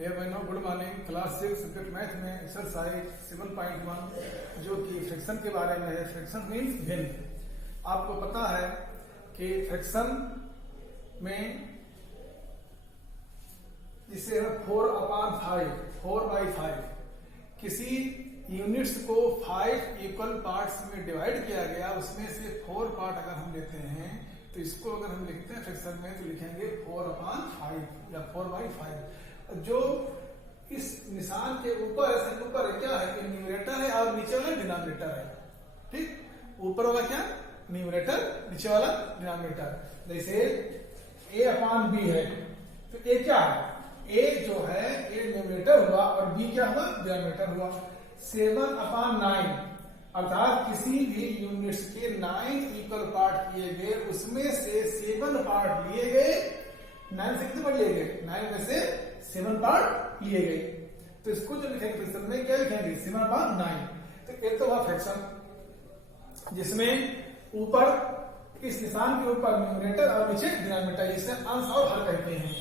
मेरा बहनों good morning. Class 6 subject math में एक्सरसाइज 7.1 जो कि फ्रैक्शन के बारे में है। फ्रैक्शन मीन्स भिन्न। आपको पता है कि फ्रैक्शन में जिसे 4/5 किसी यूनिट्स को 5 इक्वल पार्ट्स में डिवाइड किया गया, उसमें से 4 पार्ट अगर हम लेते हैं तो इसको अगर हम लिखते हैं फ्रैक्शन में तो लिखेंगे 4/5 या 4/5। जो इस निशान के ऊपर ऊपर क्या है कि न्यूमरेटर है और नीचे वाला डिनोमिनेटर है। ठीक, ऊपर वाला क्या न्यूमरेटर, नीचे वाला डिनोमिनेटर। जैसे a/b है तो a क्या है, a जो है a न्यूमरेटर हुआ और b क्या हुआ डिनोमिनेटर हुआ। 7/9 अर्थात किसी भी यूनिट्स के 9 इक्वल पार्ट किए गए, उसमें से 7 पार्ट लिए गए। 9 से कितने पार्ट लिए गए, 9 में से 7 पार्ट लिए गए। तो इसको जो लिखेंगे फ्रैक्शन में क्या लिखेंगे 7/9। तो एक तो हुआ फ्रैक्शन जिसमें ऊपर इस निशान के ऊपर न्यूमरेटर और नीचे डिनोमिनेटर, जिसे अंश और हर कहते हैं।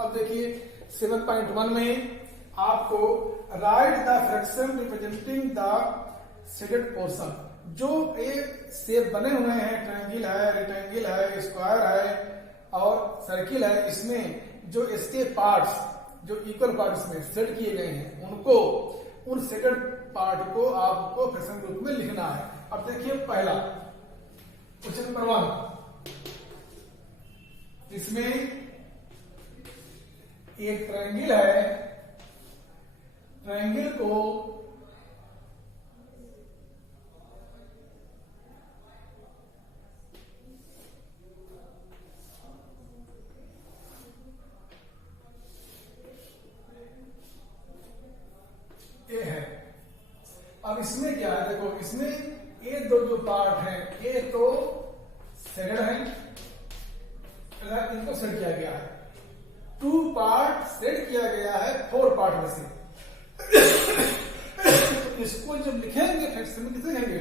अब देखिए 7.1 में आपको right the fraction representing the shaded portion. जो एक शेप बने हुए हैं, ट्रायंगल है, रेक्टेंगल है, स्क्वायर है और सर्किल है, इसमें जो इसके पार्ट्स जो इक्वल पार्ट्स में सेट किए गए हैं उनको, उन सेटेड पार्ट को आपको फ्रैक्शन रूप में लिखना है। अब देखिए पहला क्वेश्चन नंबर 1, इसमें एक ट्रायंगल है, ट्रायंगल को ए है। अब इसमें क्या है, देखो इसमें ए दो जो पार्ट है, ए तो सेटेड है, इनको सेट किया गया है। 2 पार्ट सेट किया गया है 4 पार्ट में से। तो इसको जब लिखेंगे फ्रैक्शन में किसे लिखेंगे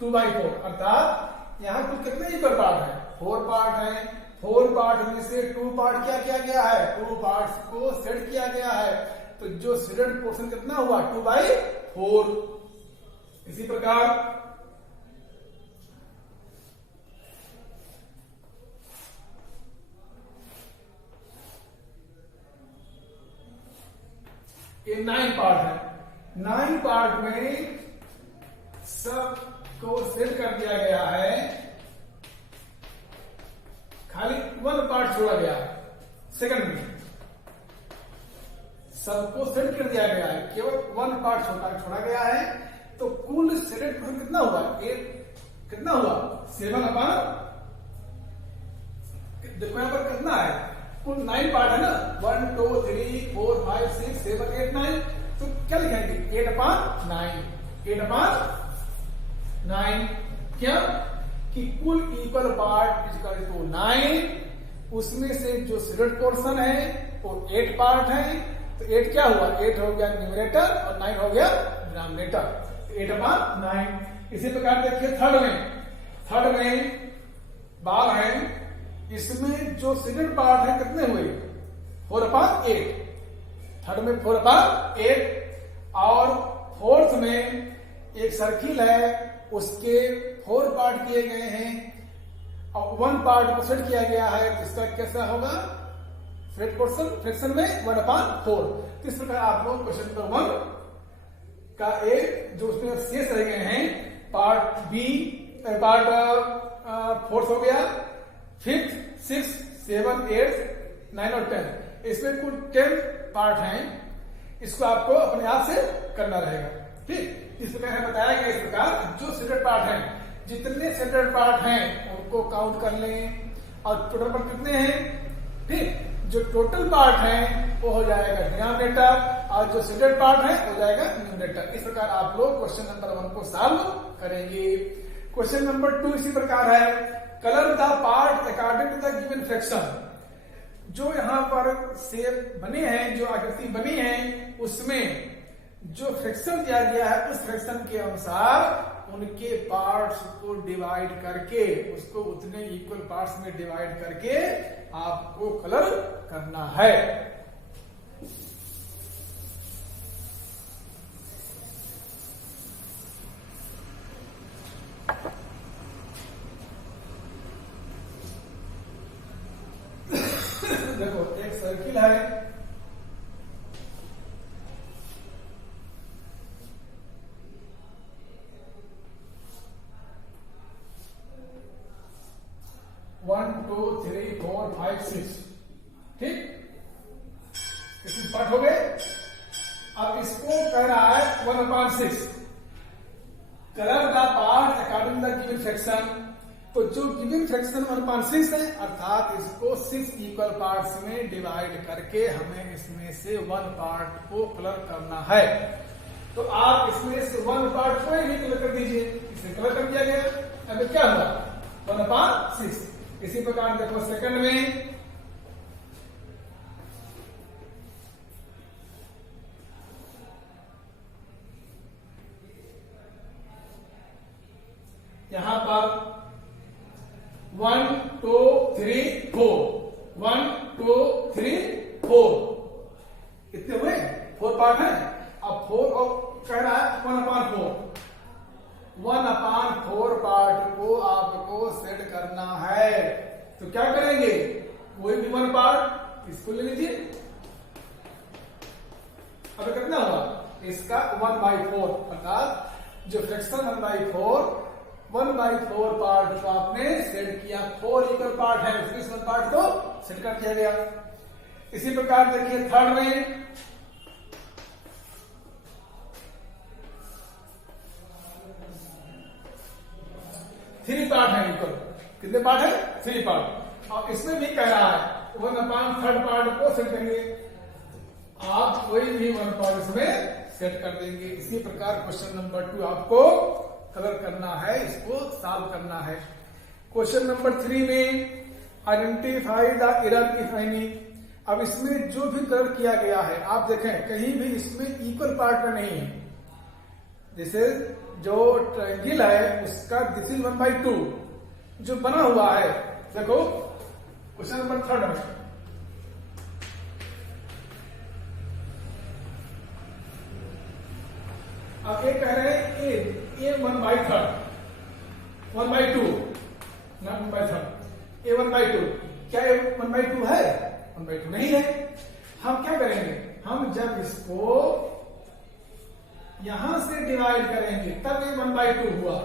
2/4 अर्थात यहां कुल कितने इक्वल पार्ट है, 4 पार्ट है। 4 पार्ट में से 2 पार्ट क्या किया गया है, 2 पार्ट्स को सेट किया गया है। तो जो शेडेड पोर्शन कितना हुआ 2/4। इसी प्रकार ये 9 पार्ट है। 9 पार्ट में सब को सेट कर दिया गया है, खाली 1 पार्ट छोड़ा गया है। सेकंड में सबको सेट कर दिया गया है, केवल 1 पार्ट छोड़ा गया है। तो कुल सेटेड पोर्शन कितना हुआ, कितना हुआ 7/, देखो यहां पर कितना है, कुल 9 पार्ट है ना, 1 2 3 4 5 6 7 8 9। तो क्या लिखेंगे 8/9। 8/9 क्या कि कुल इक्वल पार्ट इक्वल टू 9, उसमें से जो शेडेड पोर्शन है वो 8 पार्ट है। तो 8 क्या हुआ, 8 हो गया न्यूमरेटर और 9 हो गया डिनोमिनेटर। 8/9। इसी प्रकार देखिए थर्ड में बार है, इसमें जो शेडेड पार्ट है कितने हुए 4/8। थर्ड में 4/8 और फोर्थ में एक सर्किल है, उसके 4 पार्ट किए गए हैं और 1 पार्ट को सेट किया गया है। इसका कैसा होगा शेडेड पोर्शन फ्रैक्शन में 1/4। तो इस प्रकार आप लोग क्वेश्चन नंबर 1 का एक जो उसमें शेष रह गए हैं पार्ट बी, पार्ट 4 हो गया, 5th 6th 7th 8th 9 और 10, इसमें कुल 10 पार्ट हैं। इसको आपको अपने आप से करना रहेगा। ठीक, इस प्रकार है बताया गया। इस प्रकार जो शेडेड पार्ट हैं, जितने शेडेड पार्ट हैं उनको काउंट कर लें और टोटल पार्ट कितने हैं। ठीक, जो टोटल पार्ट है वो हो जाएगा डिनोमिनेटर और जो शेडेड पार्ट है हो जाएगा न्यूमरेटर। इस प्रकार आप लोग क्वेश्चन नंबर 1 को सॉल्व करेंगे। क्वेश्चन नंबर 2 इसी प्रकार है, colour the part according to the given fraction. जो यहां पर शेप बने हैं, जो आकृति बनी है, उसमें जो फ्रैक्शन दिया गया है उस फ्रैक्शन के अनुसार उनके पार्ट्स को डिवाइड करके, उसको उतने इक्वल पार्ट्स में डिवाइड करके आपको कलर करना है। देखो एक सर्किल है, one two three four five six, ठीक, कितने पार्ट हो गए। अब इसको कह रहा है 1/6 colour the part according the given fraction. तो जो गिवन फ्रैक्शन 1/6 है, अर्थात इसको 6 इक्वल पार्ट्स में डिवाइड करके हमें इसमें से 1 पार्ट को कलर करना है। तो आप इसमें से 1 पार्ट को ही कलर कर दीजिए, इसे कलर कर दिया गया। अब क्या हुआ 1/6। इसी प्रकार देखो सेकंड में, यहां पर 1 2 3 4, 1 2 3 4 कितने हुए, 4 पार्ट है। अब 4 और कह रहा है 1/4, 1/4 पार्ट को आपको सेट करना है। तो क्या करेंगे, कोई भी 1 पार्ट इसको ले लीजिए। अब कितना हुआ, इसका 1/4, अर्थात जो फ्रैक्शन 1/4 पार्ट को आपने सेट किया। 4 इक्वल पार्ट है, उसमें 1 पार्ट को सेट कर दिया गया। इसी प्रकार देखिए थर्ड में, थ्री पार्ट है इक्वल, कितने पार्ट है, 3 पार्ट। और इसमें भी कह रहा है 1/3 पार्ट को सेट करेंगे। आप कोई भी 1 पार्ट इसमें सेट कर देंगे। इसी प्रकार क्वेश्चन नंबर 2 आपको कलर करना है, इसको सॉल्व करना है। क्वेश्चन नंबर 3 में identify the error if any. अब इसमें जो भी कलर किया गया है, आप देखें कहीं भी इसमें इक्वल पार्ट में नहीं है। जैसे जो ट्रायंगल है उसका दिस इज 1/2 जो बना हुआ है। देखो क्वेश्चन नंबर 3 में आप ये कह रहे हैं ए 1/3, 1/2 नॉट 1/3, ए 1/2। क्या ये 1/2 है, 1/2 नहीं है। हम क्या करेंगे, हम जब इसको यहां से डिवाइड करेंगे तब ये 1/2 हुआ,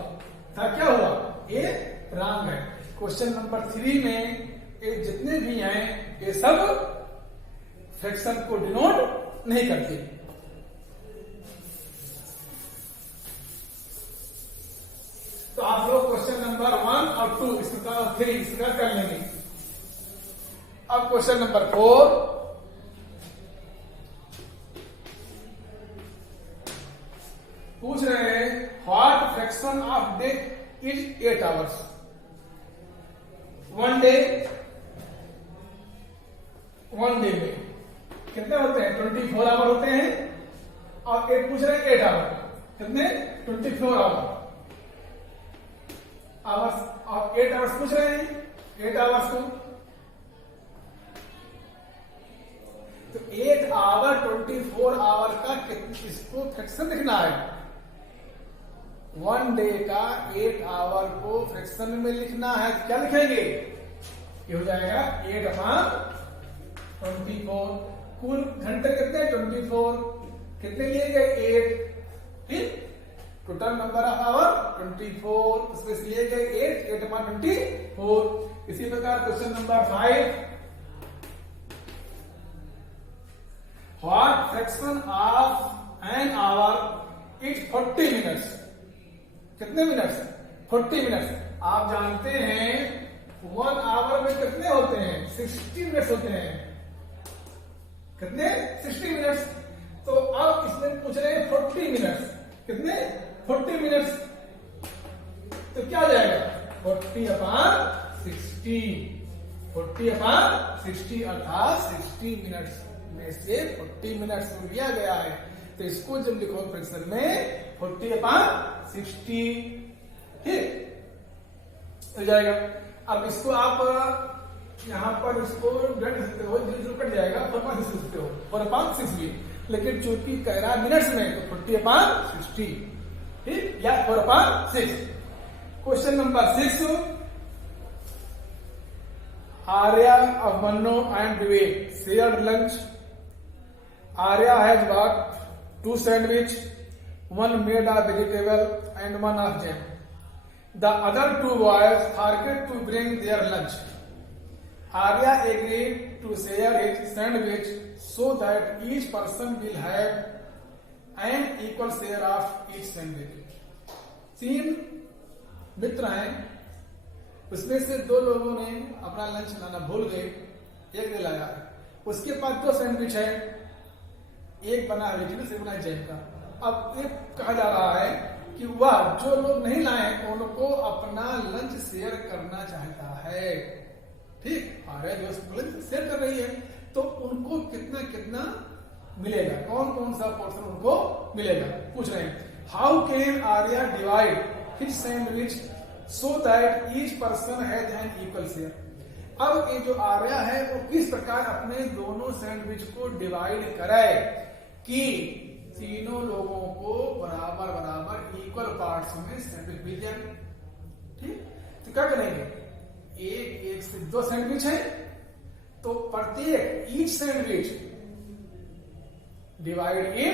तब क्या हुआ, ये रॉन्ग है। क्वेश्चन नंबर 3 में ये जितने भी हैं ये सब फ्रैक्शन को डिनोट नहीं करते। तो आप लोग क्वेश्चन नंबर 1 और 2 इसका 3 इसका कर लेंगे। अब क्वेश्चन नंबर 4, पूछ रहे हैं what fraction of day is 8 hours. 1 day में कितने होते हैं, 24 आवर होते हैं। और एक पूछ रहे हैं 8 आवर, कितने, 24 आवर्स। और 8 आवर्स पूछ रहे हैं, 8 आवर्स को तो 8 आवर 24 आवर का इसको फ्रैक्शन लिखना है। 1 डे का 8 आवर को फ्रैक्शन में लिखना है। क्या लिखेंगे, ये हो जाएगा 8/24। कुल घंटे कितने, 24, कितने लिए गए 8, ठीक, टोटल नंबर ऑफ आवर 24, उसमें से लिए गए 8/24। इसी प्रकार question number 5, what fraction of an hour is 40 minutes. कितने मिनट्स, 40 मिनट्स। आप जानते हैं 1 आवर में कितने होते हैं, 60 मिनट्स होते हैं। कितने, 60 मिनट्स। तो अब इसमें पूछ रहे हैं 40 मिनट्स, कितने, 40 मिनट्स। तो क्या जाएगा 40/60, 40/60 अर्थात 60 मिनट्स में से 40 मिनट्स लिया गया है। तो इसको जब लिखो फ्रैक्शन में 40/60 ठीक हो जाएगा। अब इसको आप यहाँ पर इसको डट सकते हो, जो कट जाएगा 4/6 सकते हो, 4/6 भी, लेकिन चूंकि कह रहा है मिनट्स में तो 40/60, ठीक, या 4/6। Question number 6, Arya, Amanno and Vivek shared lunch. Arya has bought 2 sandwiches, one made of vegetable and one of jam. The other 2 boys forgot to bring their lunch. Arya agreed to share his sandwich so that each person will have an equal share of each sandwich. 3 मित्र हैं, उसमें से 2 लोगों ने अपना lunch लाना भूल गए, एक ने लाया। उसके पास 2 सैंडविच है, एक बना वेजिटेबल से बना जैम का। अब ये कहा जा रहा है कि वह जो लोग नहीं लाए उनको अपना लंच शेयर करना चाहता है, ठीक। आर्या जो लंच शेयर कर रही है तो उनको कितना कितना मिलेगा, कौन कौन सा पोर्शन उनको मिलेगा, पूछ रहे हैं। How can Arya divide his sandwich so that each person has an equal share। अब ये जो आर्या है वो किस प्रकार अपने दोनों सैंडविच को डिवाइड करे कि तीनों लोगों को बराबर बराबर इक्वल पार्ट्स में सैंडविच मिल जाए, ठीक। तो क्या करेंगे, एक से 2 सैंडविच है तो प्रत्येक each sandwich divide in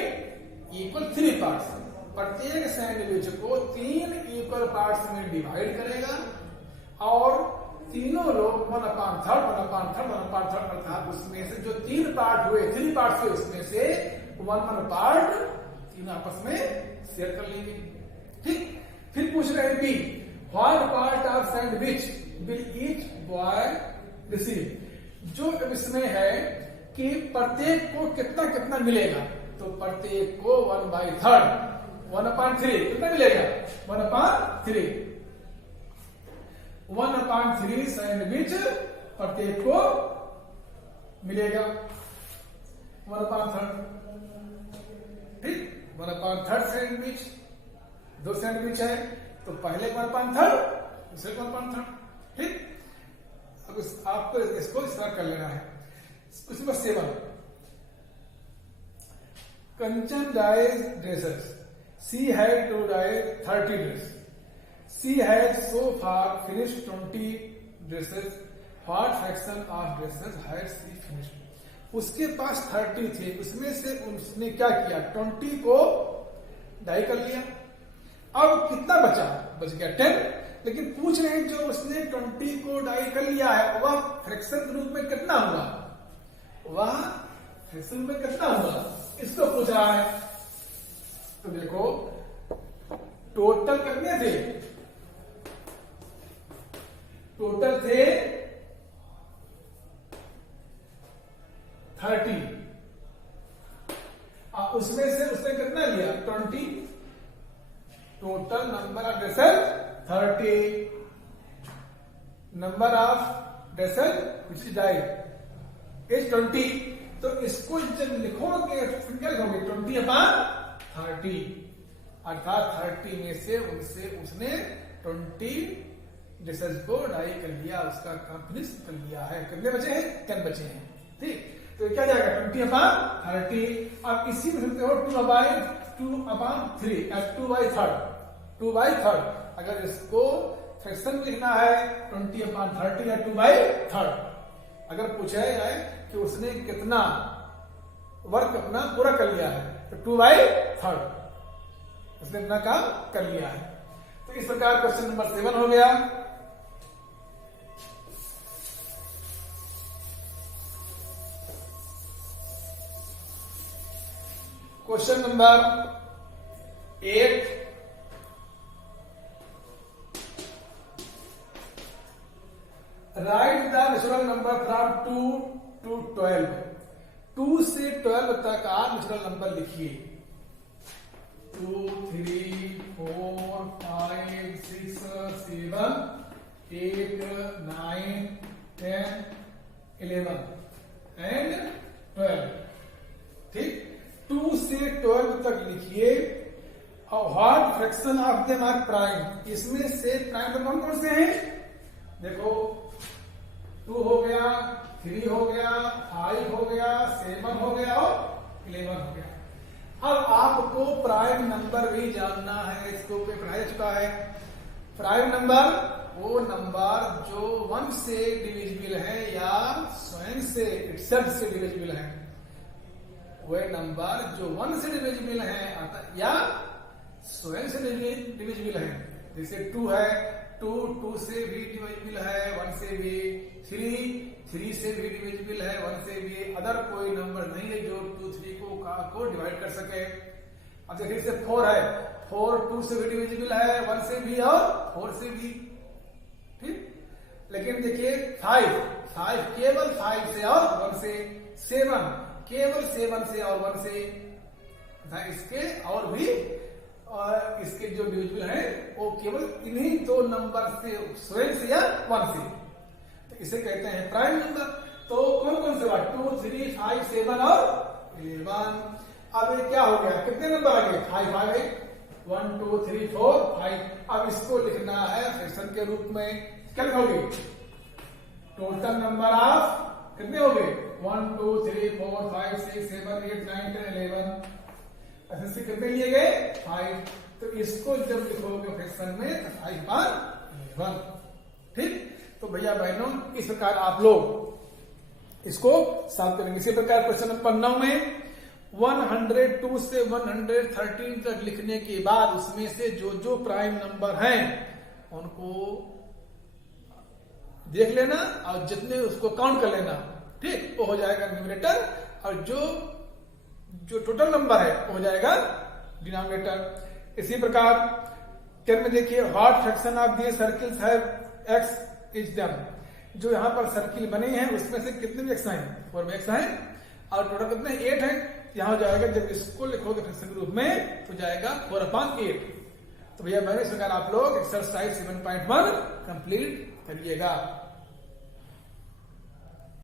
equal 3 parts, प्रत्येक सैंडविच को 3 इक्वल पार्ट्स में डिवाइड करेगा और तीनों लोग 1/3 अर्थात उसमें से जो 3 पार्ट हुए, 3 पार्ट हुए, उसमें से 1 पार्ट तीनों आपस में शेयर कर लेंगे, ठीक। फिर पूछ रहे हैं B, what part of sandwich will each boy receive. जो इसमें है कि प्रत्येक को कितना कितना मिलेगा, तो प्रत्येक को 1/3 1/3 कितना मिलेगा, 1/3 1/3 सैंडविच प्रत्येक को मिलेगा 1/3, ठीक। 1/3 सैंडविच, 2 सैंडविच है तो पहले 1/3 दूसरे 1/3, ठीक। अब आपको इसको इस तरह कर लेना है। Question number 7, Kanchan dyes dresses. She had to dye 30 dresses. She had so far finished 20 dresses. What fraction of dresses had she finished? उसके पास 30 थे, उसमें से उसने क्या किया, 20 को डाई कर लिया। अब कितना बचा, बच गया 10। लेकिन पूछ रहे हैं जो उसने 20 को डाई कर लिया है वह फ्रैक्शन के रूप में कितना हुआ, वह फ्रैक्शन में कितना हुआ, इसको पूछ रहा है। तो देखो टोटल कितने थे, टोटल थे 30, उसमें से उसने कितना लिया 20, total number of dresses 30, number of dresses which is died is 20। तो इसको जब लिखोगे क्या लिखोगे, 20/30, अर्थात 30 में से उनसे उसने 20 ड्रेसेस को डाई कर लिया, उसका काम फिनिश कर लिया है। कितने बचे हैं, 10 बचे हैं, ठीक। तो क्या जाएगा 20/30। आप इसी में सकते हो 2/3 अगर इसको फ्रैक्शन लिखना है 20/30 या 2/3। अगर पूछा जाए कि उसने कितना वर्क अपना पूरा कर लिया है तो 2/3 उसने अपना काम कर लिया है। तो इस प्रकार क्वेश्चन नंबर 7 हो गया। Question number 8, right the natural number from 2 to 12। 2 से 12 तक आप नेचुरल नंबर लिखिए। 2, 3, 4, 5, 6, 7, 8, 9, 10, 11 एंड 12, ठीक। 2 से 12 तक लिखिए और what fraction of them are prime, इसमें से प्राइम तो कौन कौन से हैं? देखो 2 हो गया, 3 हो गया, 5 हो गया, 7 हो गया और 11 हो गया। अब आपको प्राइम नंबर भी जानना है, इसको पढ़ाया चुका है। प्राइम नंबर वो नंबर जो 1 से डिविजिबल है या स्वयं से इटसेल्फ से डिविजिबल है, वह नंबर जो 1 से डिविजिबल है या स्वयं से डिविजिबल है। जैसे 2 है, 2 से भी डिविजिबल है, 1 से भी, 3 से भी डिविजिबल है, 1 से भी। अदर कोई नंबर नहीं है जो 2, 3 को डिवाइड कर सके। अब देखिए से 4 है, 4 2 से भी डिविजिबल है, 1 से भी और 4 से भी, ठीक। लेकिन देखिए 5 केवल 5 से और 1 से, 7 केवल 7 से और 1 से, इसके और भी और इसके जो डिविजिबल है वो केवल इन्हीं 2 नंबर से, स्वयं से या 1 से, तो इसे कहते हैं प्राइम नंबर। तो कौन कौन से बात 2, 3, 5, 7 और 11। अब ये क्या हो गया, कितने नंबर आ गए? 5 आ गए, 1 2 3 4 5। अब इसको लिखना है फ्रैक्शन के रूप में। क्या लिखोगे? टोटल नंबर ऑफ कितने हो गए? 1 2 3 4 5 6 7 8 9 10 11। ऐसे कितने लिए गए? 5। तो इसको जब लिखोगे फ्रैक्शन में तो 5 बार 11, ठीक। तो भैया बहनों इस प्रकार आप लोग इसको सॉल्व करेंगे। इसी प्रकार क्वेश्चन नंबर 9 में 102 से 113 तक लिखने के बाद उसमें से जो जो प्राइम नंबर हैं उनको देख लेना और जितने उसको काउंट कर लेना, ठीक। वो हो जाएगा न्यूमरेटर और जो टोटल नंबर है वो हो जाएगा डिनोमिनेटर। इसी प्रकार टेन में देखिए what fraction of this circles have x is done. जो यहाँ पर सर्किल बने हैं उसमें से कितने एक्स हैं? 4 एक्स हैं और टोटल कितने? 8 हैं। यहाँ हो जाएगा जब इसको लिखोगे फ्रैक्शन के रूप में तो जाएगा 4/8। तो भैया मैंने इस प्रकार आप लोग एक्सरसाइज 7.1 कंप्लीट करिएगा।